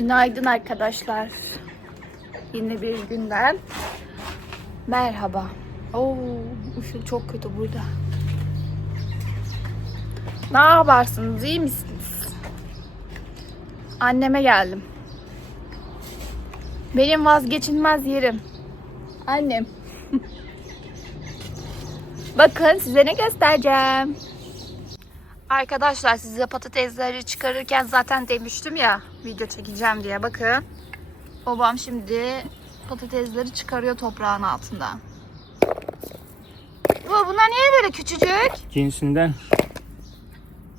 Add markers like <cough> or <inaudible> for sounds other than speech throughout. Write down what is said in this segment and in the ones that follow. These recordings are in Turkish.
Günaydın arkadaşlar. Yeni bir günden merhaba. Oo, ışık çok kötü burada. Ne yaparsınız? iyi misiniz? Anneme geldim. Benim vazgeçilmez yerim. Annem. <laughs> Bakın size ne göstereceğim. Arkadaşlar size patatesleri çıkarırken zaten demiştim ya video çekeceğim diye. Bakın. Babam şimdi patatesleri çıkarıyor toprağın altından. Baba bunlar niye böyle küçücük? Cinsinden.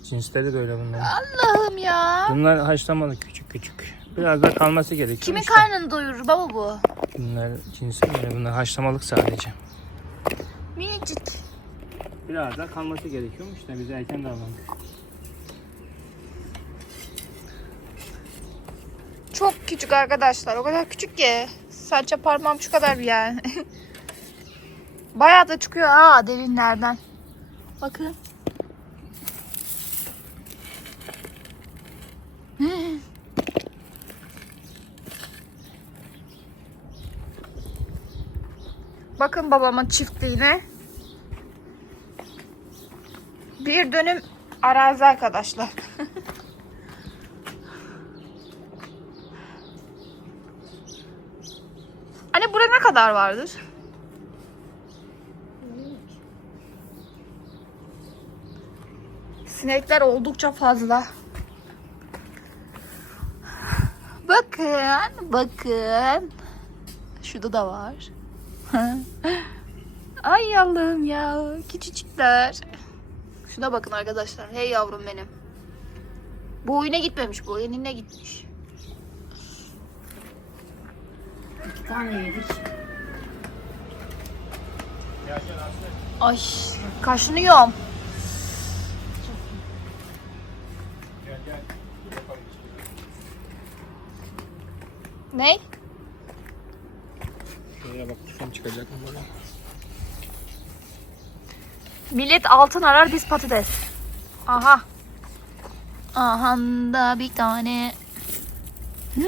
Cinsleri böyle bunlar. Allah'ım ya. Bunlar haşlamalı küçük küçük. Biraz da kalması gerekiyor. Kimin işte. karnını doyurur baba bu? Bunlar cinsi böyle bunlar haşlamalık sadece. Minicik. Biraz da kalması gerekiyormuş da biz erken davrandık. Çok küçük arkadaşlar. O kadar küçük ki. Serçe parmağım şu kadar yani. <laughs> Bayağı da çıkıyor ha derinlerden. Bakın. <gasps> Bakın babamın çiftliğine. Bir dönüm arazi arkadaşlar. <laughs> Anne burada ne kadar vardır? Sinekler oldukça fazla. Bakın, bakın. Şurada da var. <laughs> Ay Allah'ım ya, küçücükler. Şuna bakın arkadaşlar. Hey yavrum benim. Bu oyuna gitmemiş, bu enine gitmiş. İki tane yedik. Ay, kaşınıyorum. Ne? Şuraya bak tutam çıkacak mı böyle? Millet altın arar biz patates. Aha. Aha da bir tane. Hmm.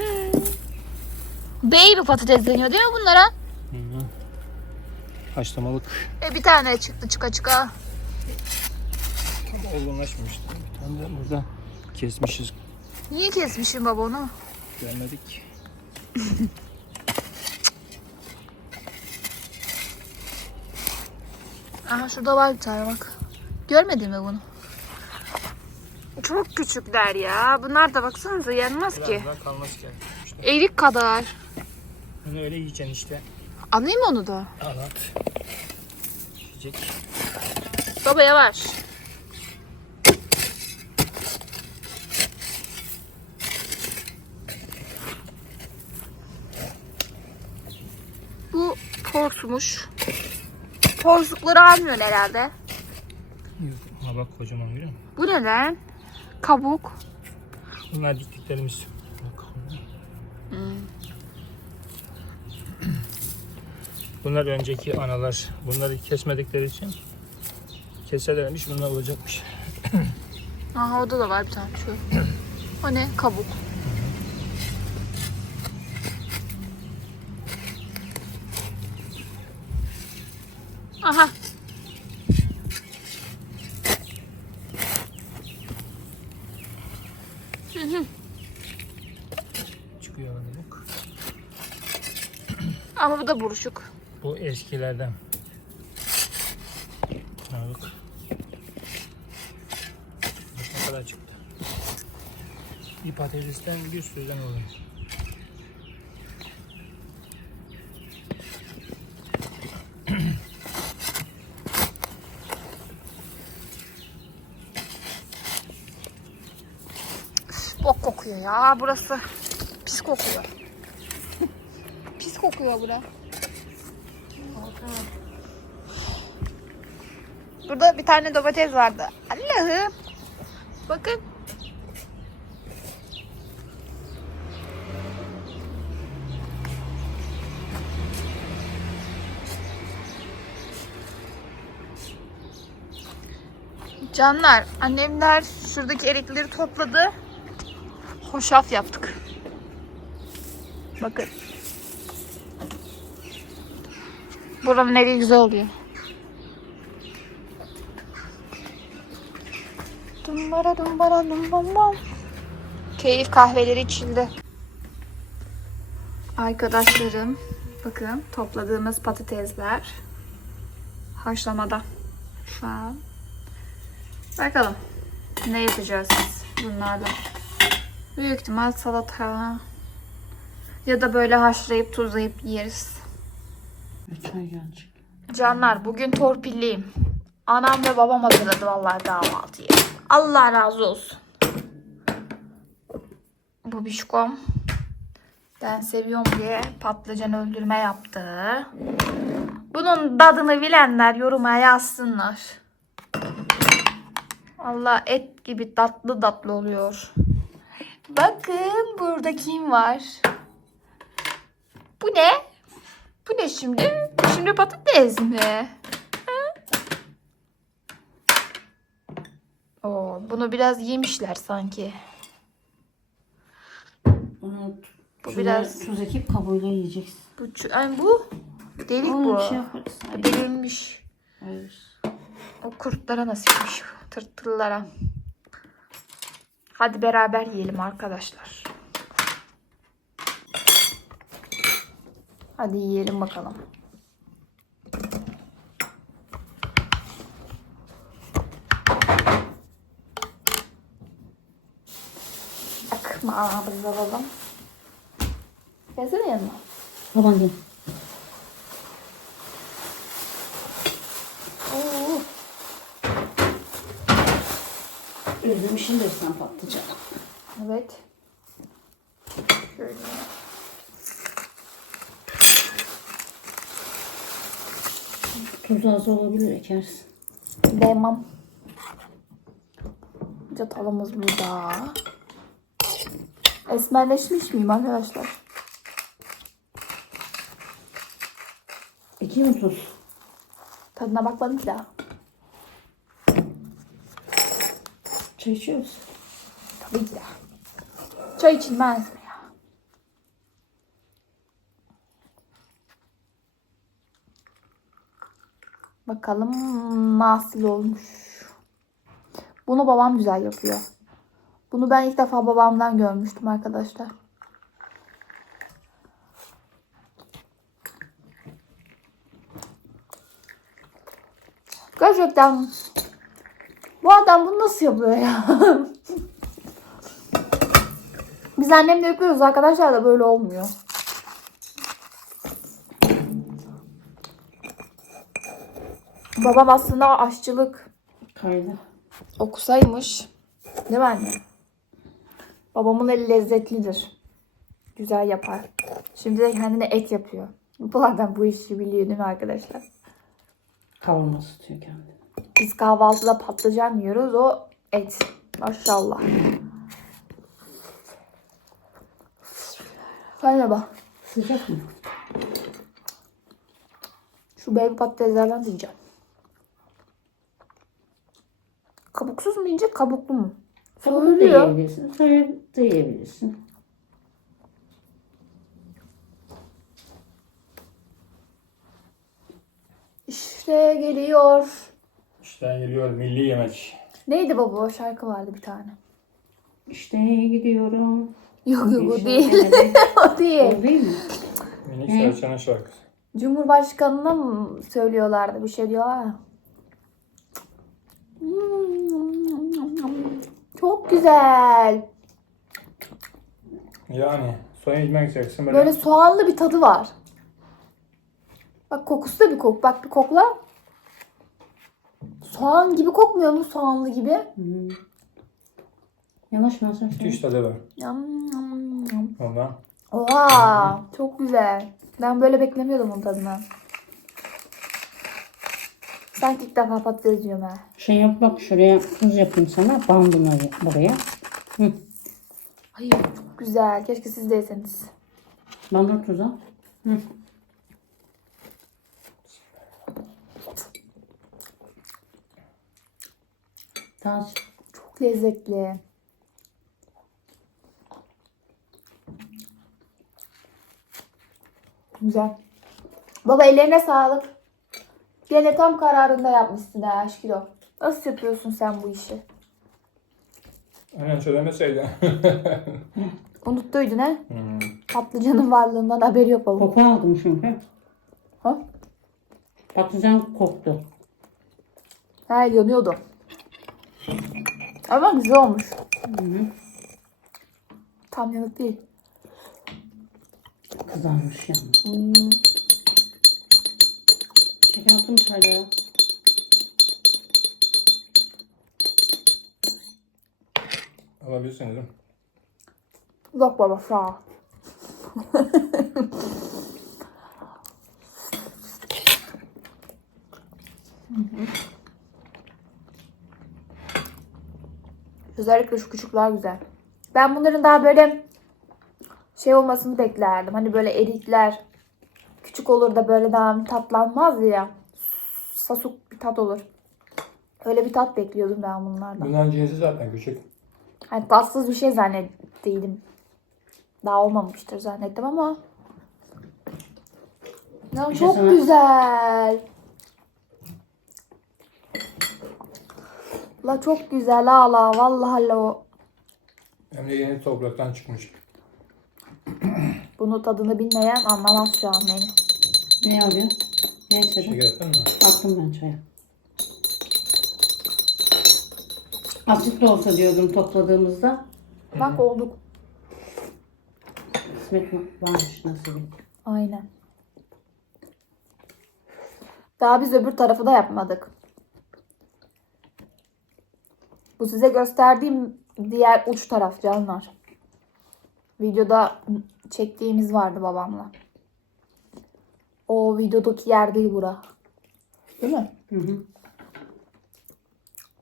Baby patates deniyor değil mi bunlara? Hı hı. Haşlamalık. E bir tane çıktı çıka çıka. Tam olgunlaşmamıştı. Bir tane de burada kesmişiz. Niye kesmişim baba onu? Görmedik. <laughs> Aha şurada var bir tane bak. Görmedin mi bunu? Çok küçükler ya. Bunlar da baksanıza yenmez ki. Daha kalması gerekiyor. İşte. Erik kadar. Bunu öyle yiyeceksin işte. Anlayayım mı onu da? Al at. Yiyecek. Baba yavaş. Bu porsumuş. Porsukları almıyorsun herhalde. Yok. Ama bak kocaman görüyor musun? Bu ne lan? Kabuk. Bunlar diktiklerimiz. Bunlar önceki analar. Bunları kesmedikleri için keselermiş bunlar olacakmış. Aha orada da var bir tane şu. O ne? Kabuk. Aha. Hı hı. Çıkıyor bak. Ama bu da buruşuk. Bu eskilerden. Bak Ne kadar çıktı. Bir patatesten bir sürüden oluyor. Kokuyor ya burası. Pis kokuyor. <laughs> Pis kokuyor bura. Burada bir tane domates vardı. Allah'ım. Bakın. Canlar, annemler şuradaki erikleri topladı. Hoşaf yaptık. Bakın. Buranın evi güzel oluyor. Dumbara dumbara dumbam bam. Keyif kahveleri içildi. Arkadaşlarım bakın topladığımız patatesler haşlamada şu an. Bakalım ne yapacağız bunlarla. Büyük ihtimal salata ya da böyle haşlayıp tuzlayıp yeriz. Çay gelecek. Canlar bugün torpilliyim. Anam ve babam hazırladı vallahi kahvaltıyı. Allah razı olsun. Bu bişkom ben seviyorum diye patlıcan öldürme yaptı. Bunun tadını bilenler yoruma yazsınlar. Allah et gibi tatlı tatlı oluyor. Bakın burada kim var? Bu ne? Bu ne şimdi? Şimdi patates mi? Hı? Oo, bunu biraz yemişler sanki. Onu Bu biraz- tuz ekip kabuğuyla yiyeceksin. Bu, ç- ay bu delik Onu bu. şey yaparız. Bu. O kurtlara nasipmiş. Tırtıllara. Hadi beraber yiyelim arkadaşlar. Hadi yiyelim bakalım. Akmağımızı alalım. Gelsene yanıma. Baban gel. Özlemişimdir sen patlıcanı. Evet. Şöyle. Tuzu az olabilir ekersin. Demem. Çatalımız burada. Esmerleşmiş miyim arkadaşlar? Ekeyim mi tuz? Tadına bakmadım ki daha. Çay içiyor musun? Tabii ki de. Çay içilmez mi ya? Bakalım nasıl olmuş. Bunu babam güzel yapıyor. Bunu ben ilk defa babamdan görmüştüm arkadaşlar. Gerçekten bu adam bunu nasıl yapıyor ya? <laughs> Biz annemle yapıyoruz arkadaşlar da böyle olmuyor. Babam aslında aşçılık Kaydı. okusaymış. Değil mi anne? Babamın eli lezzetlidir. Güzel yapar. Şimdi de kendine et yapıyor. Bu adam bu işi biliyor değil mi arkadaşlar? Kavurma tutuyor kendini. Biz kahvaltıda patlıcan yiyoruz. O et. Maşallah. Merhaba. Sıcak mı? Şu baby patateslerden yiyeceğim. Kabuksuz mu yiyecek, kabuklu mu? Kabuklu da Söylüyor. yiyebilirsin. Sonra da yiyebilirsin. İşte geliyor. İşte geliyor milli yemek. Neydi baba? O şarkı vardı bir tane. İşte gidiyorum. Yok yok o değil. <laughs> o değil. O değil mi? Minik serçenin şarkısı. Cumhurbaşkanına mı söylüyorlardı bir şey diyorlar ya. Çok güzel. Yani soya ekmek yiyeceksin böyle. Böyle soğanlı bir tadı var. Bak kokusu da bir kok. Bak bir kokla. Soğan gibi kokmuyor mu soğanlı gibi? Hı. Yanaşma sen. Müthiş tadı var. Yam, yam, yam. Ondan. Oha çok güzel. Ben böyle beklemiyordum onun tadını. Sanki ilk defa patates yiyorum ha. Şey yap bak şuraya tuz yapayım sana. Bandına buraya. Hı. Ay çok güzel. Keşke siz de yeseniz. Bandır tuza. Hı. Daha Çok lezzetli. Güzel. Baba ellerine sağlık. Gene tam kararında yapmışsın ha aşkilo. Nasıl yapıyorsun sen bu işi? Aynen söylemeseydi. <laughs> Unuttuydun ha? Hmm. Patlıcanın varlığından haberi yok baba. Koku aldım çünkü. Ha? Patlıcan koktu. Ha yanıyordu. Ama güzel olmuş. Hı hı. Tam yanık değil. Kızarmış yani. Hmm. Şeker attım çaylara. Alabilirsiniz. değil mi? Yok baba sağ ol. Özellikle şu küçükler güzel. Ben bunların daha böyle şey olmasını beklerdim. Hani böyle erikler küçük olur da böyle daha tatlanmaz ya. Sasuk bir tat olur. Öyle bir tat bekliyordum ben bunlardan. Bunların cinsi zaten küçük. Hani tatsız bir şey zannettiydim. Daha olmamıştır zannettim ama. Ya çok güzel. La çok güzel ha la vallahi la o. Hem de yeni topraktan çıkmış. Bunu tadını bilmeyen anlamaz şu an beni. Ne alıyor? Ne istedin? Şeker attın mı? Attım ben çaya. Azıcık da olsa diyordum topladığımızda. Bak olduk. Kısmet varmış nasıl Aynen. Daha biz öbür tarafı da yapmadık. Bu size gösterdiğim diğer uç taraf canlar. Videoda çektiğimiz vardı babamla. O videodaki yer değil bura. Değil mi? Hı hı.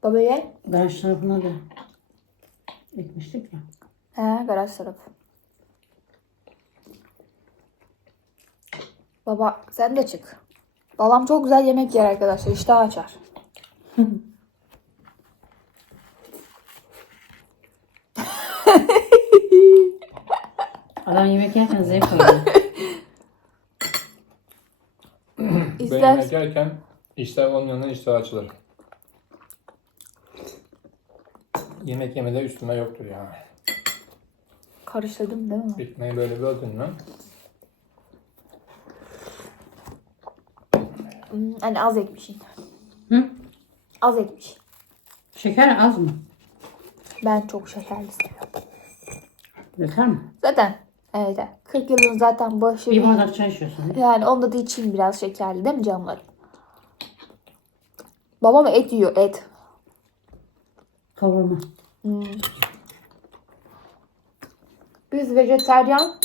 Baba ye. Garaj tarafına da ekmiştik ya. He garaj tarafı. Baba sen de çık. Babam çok güzel yemek yer arkadaşlar. İştah açar. <laughs> Adam yemek yerken zevk alıyor. Ben İster. yemek yerken iştah olmayanın iştahı açılır. Yemek yemede üstüme yoktur ya. Karıştırdım değil mi? Ekmeği böyle bir atın mı? Hmm, hani az ekmişsin. Hı? Az ekmiş. Şeker az mı? Ben çok şekerli seviyorum. Yeter mi? Zaten evet. 40 yılın zaten başı. Bir bardak çay içiyorsun. Yani onda da içeyim biraz şekerli değil mi canlarım? Babam et yiyor et. Kavurma. Hmm. Biz vejeteryan.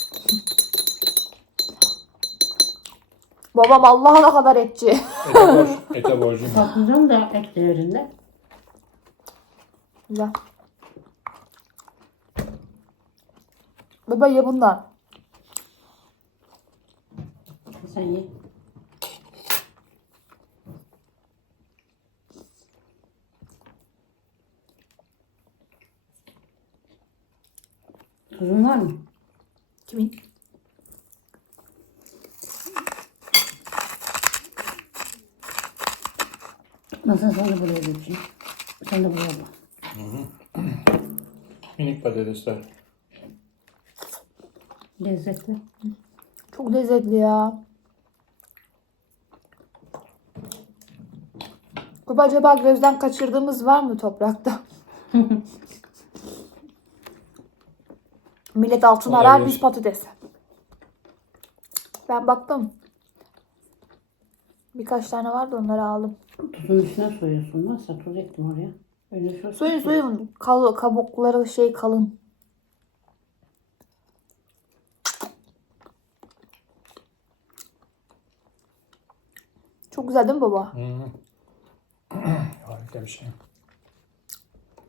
Babam Allah'ına kadar etçi. Ete, borç, ete borcum. Patlıcan da et değerinde. Güzel. Baba ye bundan. Sen ye. Tuzun var mı? Kimin? Nasıl sen de buraya dökeyim. Sen de buraya bak. Minik patatesler. Lezzetli. Çok lezzetli ya. Acaba gözden kaçırdığımız var mı toprakta? <laughs> Millet altın arar Olabilir. biz patates. Ben baktım. Birkaç tane vardı onları aldım. Tuzun üstüne soyuyorsun. Nasıl tuz ektim oraya? Öyle şu Suyun suyun kal kabukları şey kalın. Çok güzel değil mi baba? Hmm. <clears throat> Harika bir şey.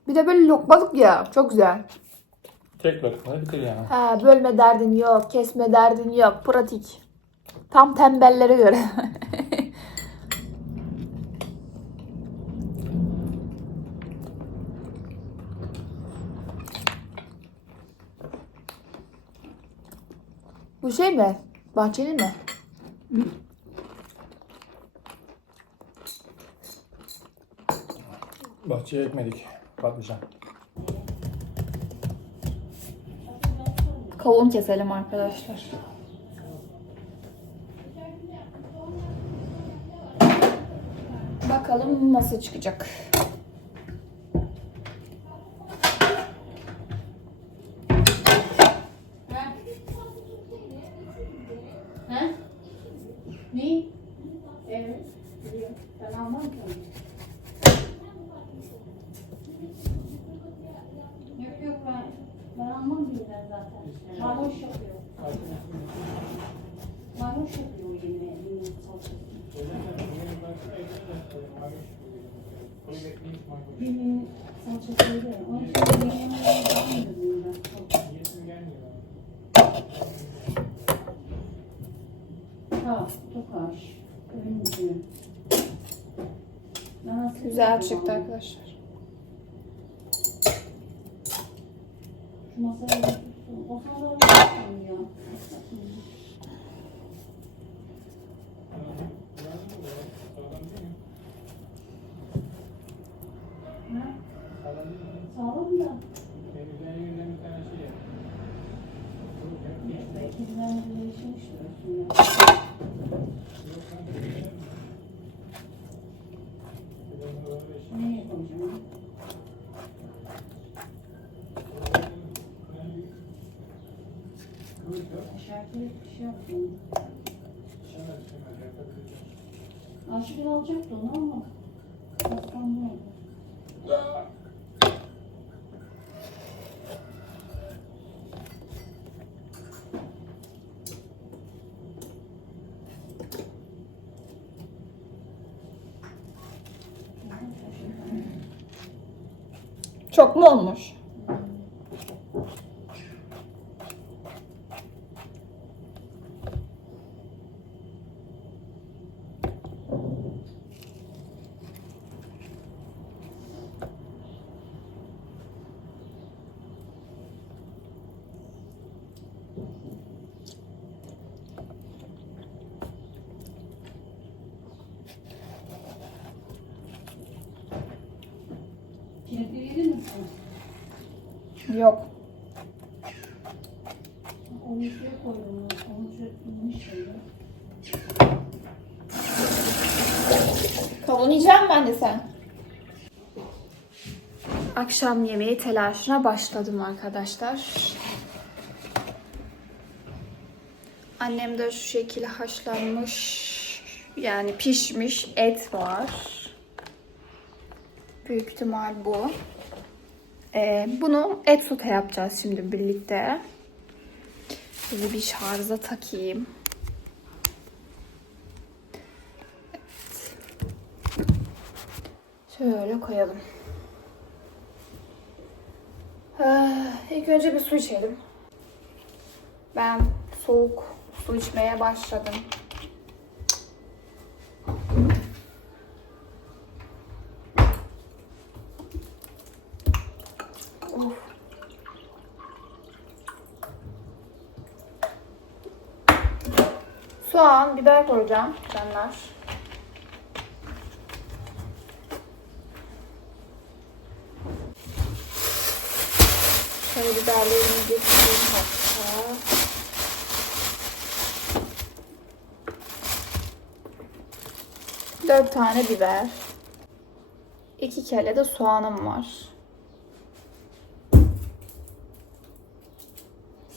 Bir de böyle lokmalık ya. Çok güzel. Tek lokmada bitir yani. Ha, bölme derdin yok, kesme derdin yok. Pratik. Tam tembellere göre. <laughs> Bu şey mi? Bahçenin mi? Bahçeye ekmedik patlıcan. Kavun keselim arkadaşlar. Bakalım nasıl çıkacak. Ha? Ne? Evet. Biliyorum. Ben almam ki onu. Yok yok ben, birinden zaten. Mayhoş yapıyor. Mayhoş yapıyor o yemeği. yemeğin salçasını. Yemeğin salçası öyle. Onun için yemeğe bakmıyorum ben. Ha, tokaş. Önce. Ben Güzel çıktı arkadaşlar. Bir? Sağlam da. İkizden bir değişmiş diyorsun ya. Ne yapacağım? Şarkı bir şey yapıyorum. Ayşegül alacaktı onu ama orada. Çok mu olmuş? Şerit'i yedin mi sen? Yok. Onu şuraya koydum. Onu şuraya koymuş şimdi. Kavun yiyeceğim ben de sen. Akşam yemeği telaşına başladım arkadaşlar. Annem de şu şekilde haşlanmış yani pişmiş et var. Büyük ihtimal bu. Ee, bunu et sote yapacağız şimdi birlikte. Böyle bir şarja takayım. Şöyle koyalım. Ah, İlk önce bir su içelim. Ben soğuk su içmeye başladım. Soğan, biber koyacağım canlar. Şöyle biberlerimi getireyim hatta. Dört tane biber. İki kelle de soğanım var.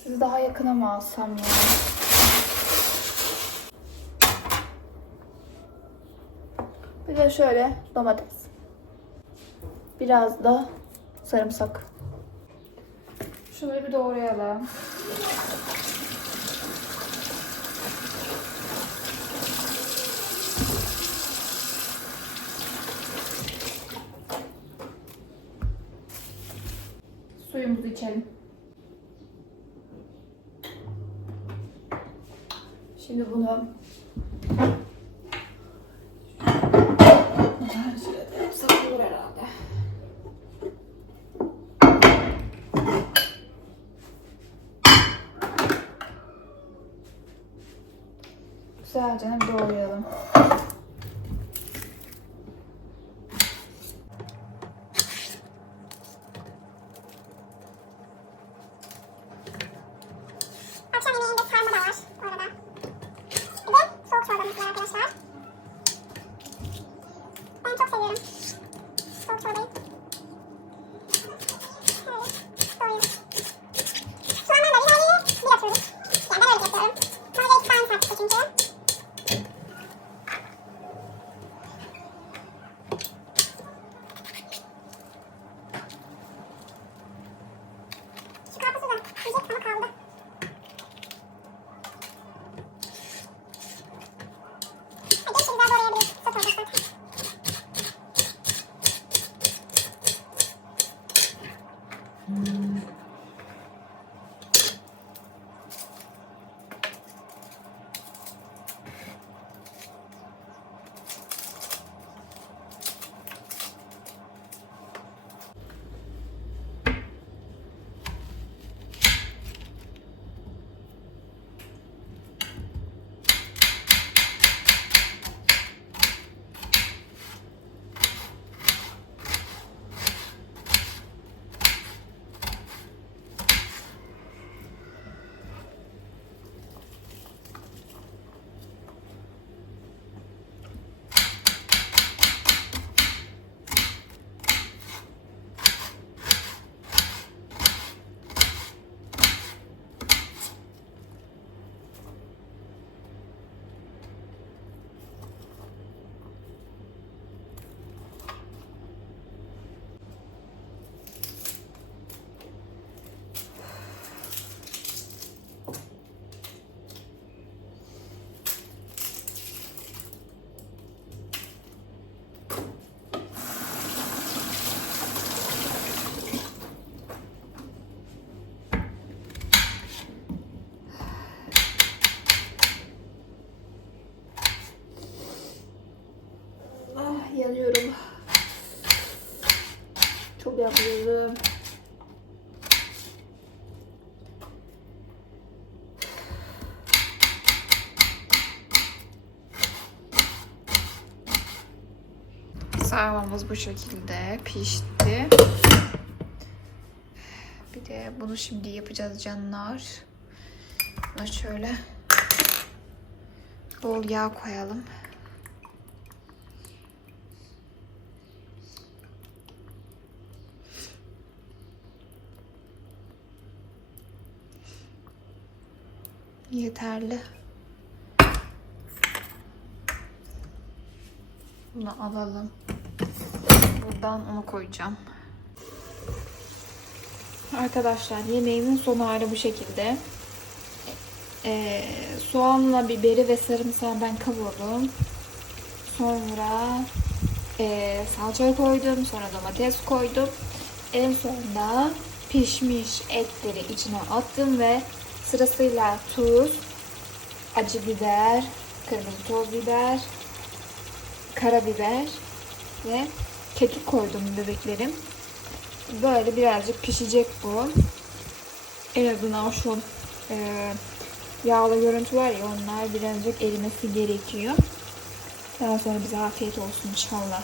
Sizi daha yakına mı alsam ya? Bir de şöyle domates. Biraz da sarımsak. Şunları bir doğrayalım. Suyumuzu içelim. Şimdi bunu acaba Mm-hmm. Çok yanıyorum. Sarmamız bu şekilde pişti. Bir de bunu şimdi yapacağız canlar. Buna şöyle bol yağ koyalım. Yeterli. Bunu alalım. Buradan onu koyacağım. Arkadaşlar yemeğimin son hali bu şekilde. Ee, soğanla biberi ve sarımsağı ben kavurdum. Sonra ee, salça koydum. Sonra domates koydum. En sonunda pişmiş etleri içine attım ve sırasıyla tuz, acı biber, kırmızı toz biber, karabiber ve kekik koydum bebeklerim. Böyle birazcık pişecek bu. En azından şu e, yağlı görüntü var ya onlar birazcık erimesi gerekiyor. Daha sonra bize afiyet olsun inşallah.